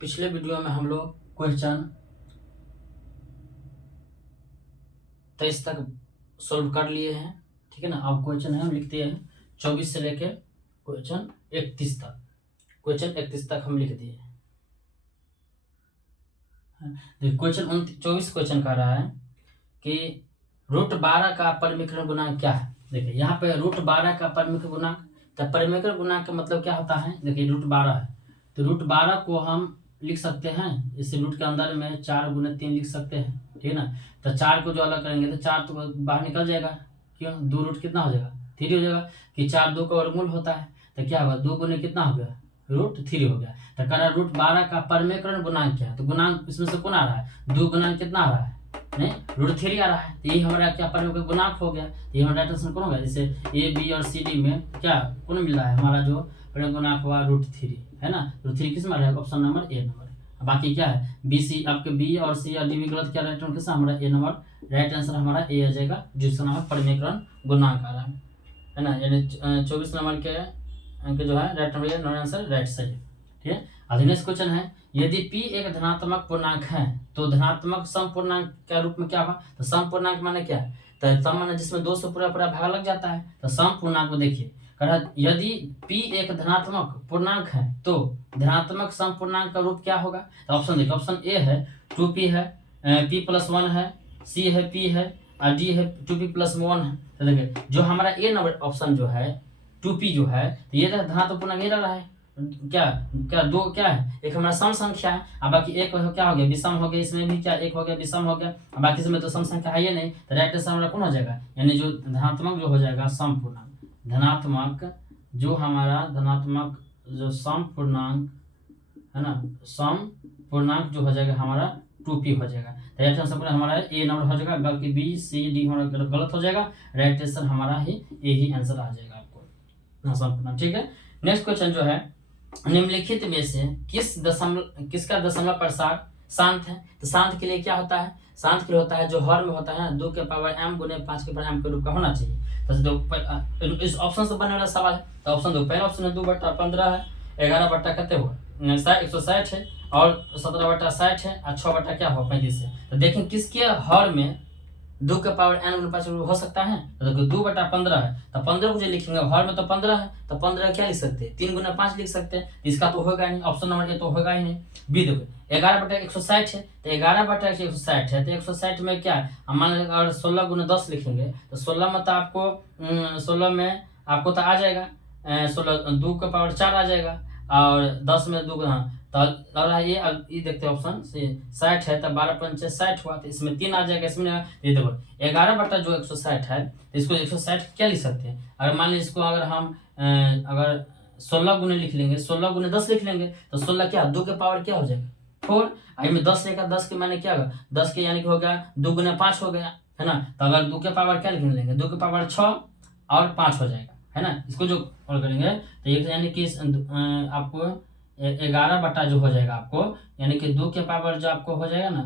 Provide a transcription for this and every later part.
पिछले वीडियो में हम लोग क्वेश्चन 23 तक सोल्व कर लिए हैं, ठीक है ना। अब क्वेश्चन है हम लिखते हैं 24 से लेके क्वेश्चन 31 तक। क्वेश्चन 31 तक हम लिख दिए हैं। देखिए क्वेश्चन 24 क्वेश्चन कह रहा है कि √12 का परिमिश्रण गुणांक क्या है। देखिए यहाँ पे √12 का परिमिश्रण गुणांक, तो परिमिश्रण गुणांक का मतलब क्या होता है। देखिए √12 है तो √12 को हम लिख सकते हैं, इसे रूट के अंदर में 4 × 3 लिख सकते हैं, ठीक है ना। तो 4 को जो अलग करेंगे तो 4 तो बाहर निकल जाएगा, क्यों 2 रूट कितना हो जाएगा 3 हो जाएगा, कि 4 2 का वर्गमूल होता है तो क्या होगा 2 × कितना हो गया √3 हो गया। तो कह रहा है √12 का परिमिश्रण गुणांक क्या है, तो गुणांक इसमें से कौन आ रहा है 2 गुणांक कितना आ रहा है नहीं √3 आ रहा है। तो यही हमारा क्या परिमिश्रण गुणांक हो गया। तो ये हमारा राइट आंसर कौन होगा, जैसे ए बी और सी डी में क्या कौन मिल रहा है हमारा जो परिमिश्रण गुणांक हुआ √3 है ना। √3 किस में रहेगा ऑप्शन नंबर ए नंबर। बाकी क्या है बी सी आपके बी और सी और डी भी गलत, क्या राइट आंसर हमारा ए नंबर। राइट आंसर हमारा ए आ जाएगा, जिसका नाम है परिमिश्रण गुणांक आ रहा है ना। यानी 24 नंबर के अंक जो है राइट नंबर आंसर राइट सही है, ठीक है। अब नेक्स्ट क्वेश्चन है यदि p एक धनात्मक पूर्णांक है तो धनात्मक समपूर्णांक के रूप में क्या होगा। तो समपूर्णांक माने क्या है, तो सम माने जिसमें 2 से पूरा भाग लग जाता है। तो समपूर्णांक को देखिए यदि p एक धनात्मक पूर्णांक है तो धनात्मक समपूर्णांक का रूप क्या होगा। तो ऑप्शन देखिए, ऑप्शन ए है 2p है, p+1 है, c है p है और d है 2p+1 है। तो देखिए जो हमारा ए नंबर ऑप्शन जो है 2p जो है तो ये धनात्मक पूर्णांक ये लग रहा है। क्या क्या दो क्या है एक हमारा सम संख्या है, अब बाकी एक क्या हो गया विषम हो गया, इसमें भी क्या एक हो गया विषम हो गया, अब बाकी इसमें तो सम संख्या है ये नहीं। तो राइट आंसर हमारा कौन हो जाएगा, यानी जो धनात्मक जो हो जाएगा समपूर्णांक, धनात्मक जो हमारा धनात्मक जो समपूर्णांक है ना, समपूर्णांक जो हो जाएगा हमारा 2p हो जाएगा। तो राइट आंसर हमारा ए नंबर हो जाएगा, बाकी बी सी डी हमारा गलत हो जाएगा। राइट आंसर हमारा ही ए ही आंसर आ जाएगा आपको समपूर्णांक, ठीक है। नेक्स्ट क्वेश्चन जो है निम्नलिखित में से किसका दशमलव प्रसार शांत है। तो शांत के लिए क्या होता है, शांत के लिए होता है जो हर में होता है 2 के पावर m × 5 के पावर m के रूप का होना चाहिए। तो इस ऑप्शन से बनने वाला सवाल है। तो ऑप्शन दो पहला ऑप्शन है 2/15 है, 11 कितने हुआ 160 है और 17/60 है और 6 क्या हुआ 35 है। तो देखें किसके हर में 2 के पावर n × 5 हो सकता है। तो देखो 2/15 है तो 15 को जो लिखेंगे हर में तो 15 है तो 15 क्या लिख सकते हैं 3 × 5 लिख सकते हैं। इसका तो होगा नहीं, ऑप्शन नंबर ए तो होगा ही नहीं। बी देखो 11/160 है तो 11/160 है तो 160 में क्या मान लीजिए अगर 16 × 10 लिखेंगे तो 16 में तो आपको 16 में आपको तो आ जाएगा 16 2 के पावर 4 आ जाएगा और 10 में 2 तो लग रहा है ये देखते हैं ऑप्शन से 60 है तो 12×5 60 हुआ तो इसमें 3 आ जाएगा। इसमें ये देखो 11/160 है तो इसको 160 क्या लिख सकते हैं। अगर मान लीजिए इसको अगर हम अगर 16 गुने लिख लेंगे 16 × 10 लिख लेंगे तो 16 क्या 2 के पावर क्या हो जाएगा 4। आई में 10 लेगा 10 के माने क्या होगा 10 के यानी कि हो गया 2 × 5 हो गया है ना। तो अगर 2 के पावर क्या लिख लेंगे 2 के पावर 6 और 5 हो जाएगा है ना। इसको जो और करेंगे तो ये यानी कि आपको 11 जो हो जाएगा आपको यानी कि 2 के पावर जो आपको हो जाएगा ना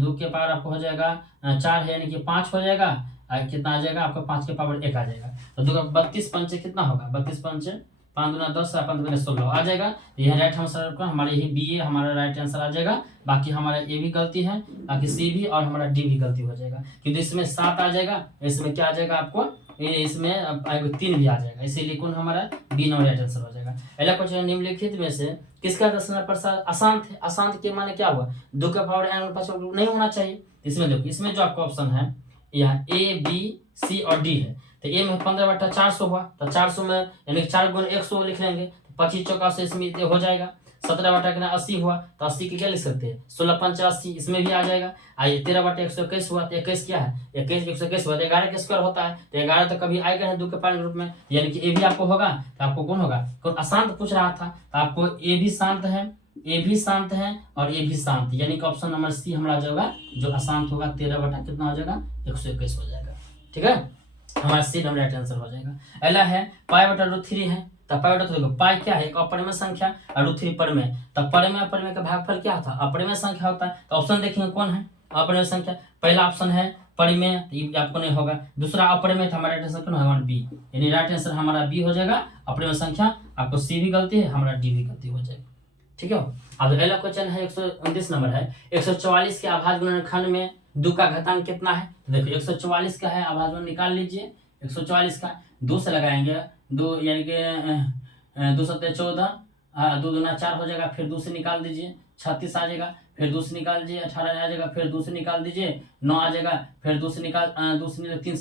2 के पावर आपको हो जाएगा 4 है यानी कि 5 हो जाएगा और कितना आ जाएगा आपको 5 के पावर 1 आ जाएगा। तो 32×5 कितना होगा 32×5 5 × 10 5 × 16 आ जाएगा। यह राइट आंसर को हमारे यही बी ए हमारा राइट आंसर आ जाएगा। बाकी हमारा ए भी गलती है, बाकी सी भी और हमारा डी भी गलती हो जाएगा क्योंकि इसमें 7 आ जाएगा, इसमें क्या आ जाएगा आपको इसमें 3 भी आ जाएगा, इसीलिए कौन हमारा बी नंबर राइट आंसर हो जाएगा। अगला क्वेश्चन निम्नलिखित में से किसका दशमलव प्रसार अशांत है। अशांत के माने क्या हुआ 2 के पावर n × 5 नहीं होना चाहिए। इसमें देखो इसमें जो आपका ऑप्शन है यहाँ ए बी सी और डी है। तो ए में 15/400 हुआ तो 400 में यानी 4 × 100 लिख लेंगे तो 25 चौका से इसमें हो जाएगा। 17/80 हुआ तो 80 के क्या लिख सकते हैं 16×5 80 इसमें भी आ जाएगा। आइए 13/121 हुआ तो 21 क्या है 21 121 हुआ तो 11 के स्क्वायर होता है तो 11 तो कभी आएगा नहीं 2 के पावर रूप में यानी कि ए भी आपको होगा। तो आपको कौन होगा कौन अशांत पूछ रहा था तो आपको ए भी शांत है, ए भी शांत है और ए भी शांत यानी कि ऑप्शन नंबर सी हमारा जाएगा जो अशांत होगा 13 कितना हो जाएगा 121 हो जाएगा, ठीक है। हमारा सी नंबर राइट आंसर हो जाएगा। अगला है π/√3 है तो π/√3 देखो पाई क्या है एक अपरिमेय संख्या और √3 परिमेय। तो परिमेय का भागफल क्या होता है अपरिमेय संख्या होता है। तो ऑप्शन देखेंगे कौन है अपरिमेय संख्या, पहला ऑप्शन है परिमेय तो ये आपको नहीं होगा, दूसरा अपरिमेय हमारा राइट आंसर कौन होगा बी यानी राइट आंसर हमारा बी हो जाएगा। अपरिमेय संख्या आपको सी भी गलती है हमारा डी भी गलती हो जाएगा, ठीक है। अब अगला क्वेश्चन है 129 नंबर है, 144 के अभाज्य गुणनखंड में 2 का घातांक कितना है। तो देखो 144 का है, अभाज्य गुणन निकाल लीजिए। 144 का 2 से लगाएंगे, 2 यानी कि 2 सत्ते 14, 2 दूना 4 हो जाएगा, फिर 2 से निकाल दीजिए, 36 आ जाएगा, फिर 2 से निकाल दीजिए, 18 आ जाएगा, फिर 2 से निकाल दीजिए, 9 आ जाएगा, फिर 3 से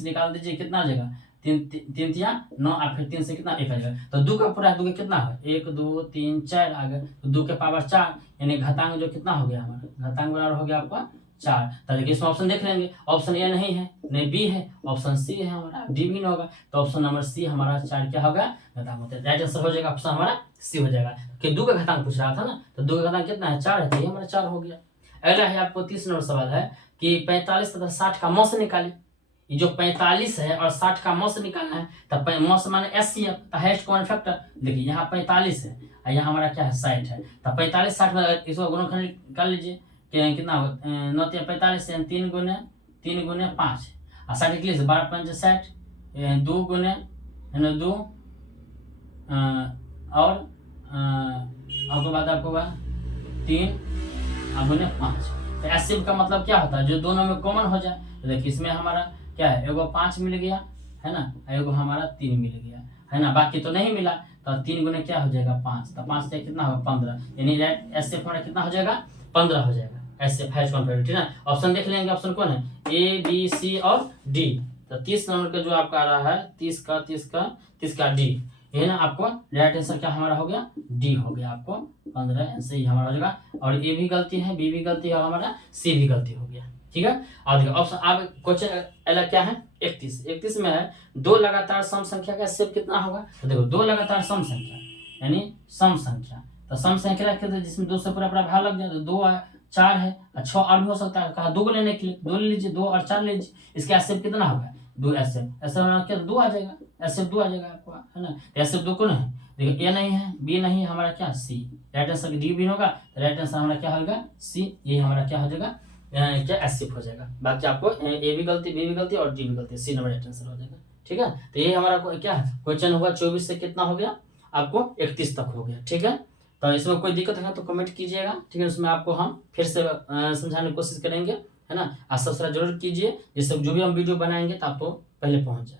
निकाल दीजिए, कितना आ जाएगा, 3 तिया 9, और फिर 3 से कितना 1 आ जाएगा। तो 2 का पूरा 2 का कितना है, 1 2 3 4 आ गया, तो 2 के पावर 4, यानी घातांक जो कितना हो गया हमारा, घातांक बराबर हो गया आपका 4। तो देखिए इसमें ऑप्शन देख लेंगे, ऑप्शन ए नहीं है, नहीं बी है, ऑप्शन सी है हमारा, डी भी नहीं होगा, तो ऑप्शन नंबर सी हमारा 4 क्या होगा, घातांक होता है। राइट आंसर हो जाएगा ऑप्शन हमारा सी हो जाएगा, कि 2 का घातांक पूछ रहा था ना, तो 2 का घातांक कितना है, 4 है, तो ये हमारा 4 हो गया। अगला है आपको 30 नंबर सवाल है कि 45 तथा 60 का मौस निकालिए। ये जो 45 है और 60 का मौस निकालना है, तब मौस माने एचसीएफ, हाईएस्ट कॉमन फैक्टर। देखिए यहाँ 45 है और यहाँ हमारा क्या है 60 है, तो 45 60 में इसको गुणनखंड निकाल लीजिए, कितना 9 3 45, 3 गुने 5, और 60 के लिए 12 5 60, 2 गुने 2, और आपको बाद 3 गुने 5। तो एचसीएफ का मतलब क्या होता है, जो दोनों में कॉमन हो जाए। तो देखिए इसमें हमारा क्या है, एगो 5 मिल गया है ना, एगो हमारा 3 मिल गया है ना, बाकी तो नहीं मिला, तो 3 गुने क्या हो जाएगा 5, तो 5 से कितना होगा 15, यानी एचसीएफ हमारा कितना हो जाएगा 15 हो जाएगा, ऐसे हाईएस्ट कॉमन फैक्टर। ठीक है, ऑप्शन देख लेंगे, ऑप्शन कौन है, ए बी सी और डी। तो 30 नंबर का जो आपका आ रहा है 30 का डी, ये ना आपको राइट आंसर क्या हमारा हो गया, डी हो गया, आपको 15 आंसर ही हमारा हो जाएगा। और ए भी गलती है, बी भी गलती है, और हमारा सी भी गलती हो गया। ठीक है, अब देखो ऑप्शन, अब क्वेश्चन अलग क्या है, 31 में है 2 लगातार सम संख्या का एचसीएफ कितना होगा। तो देखो 2 लगातार सम संख्या यानी सम संख्या, तो सम संख्या कहते जिसमें 2 से पूरा भाग लग जाए, तो 2 4 है, 6 और भी हो सकता है, कहा 2 को लेने के लिए 2 ले लीजिए, 2 और 4 ले लीजिए, इसका एचसीएफ कितना होगा 2 एचसीएफ, ऐसा क्या 2 आ जाएगा, एचसीएफ 2 आ जाएगा आपको, है ना। एचसीएफ 2 कौन है, देखो ए नहीं है, बी नहीं है, हमारा क्या सी, राइट आंसर डी भी होगा, तो राइट आंसर हमारा क्या होगा सी, ये हमारा क्या हो जाएगा क्या एचसीएफ हो जाएगा। बाकी आपको ए भी गलती, बी भी गलती और डी भी गलती, सी नंबर राइट आंसर हो जाएगा। ठीक है, तो ये हमारा क्या क्वेश्चन होगा 24 से कितना हो गया आपको 31 तक हो गया। ठीक है, तो इसमें कोई दिक्कत है तो कमेंट कीजिएगा। ठीक है, उसमें आपको हम फिर से समझाने की कोशिश करेंगे, है ना। आप सब्सक्राइब जरूर कीजिए, जिससे जो भी हम वीडियो बनाएंगे तो आपको पहले पहुंच जाए।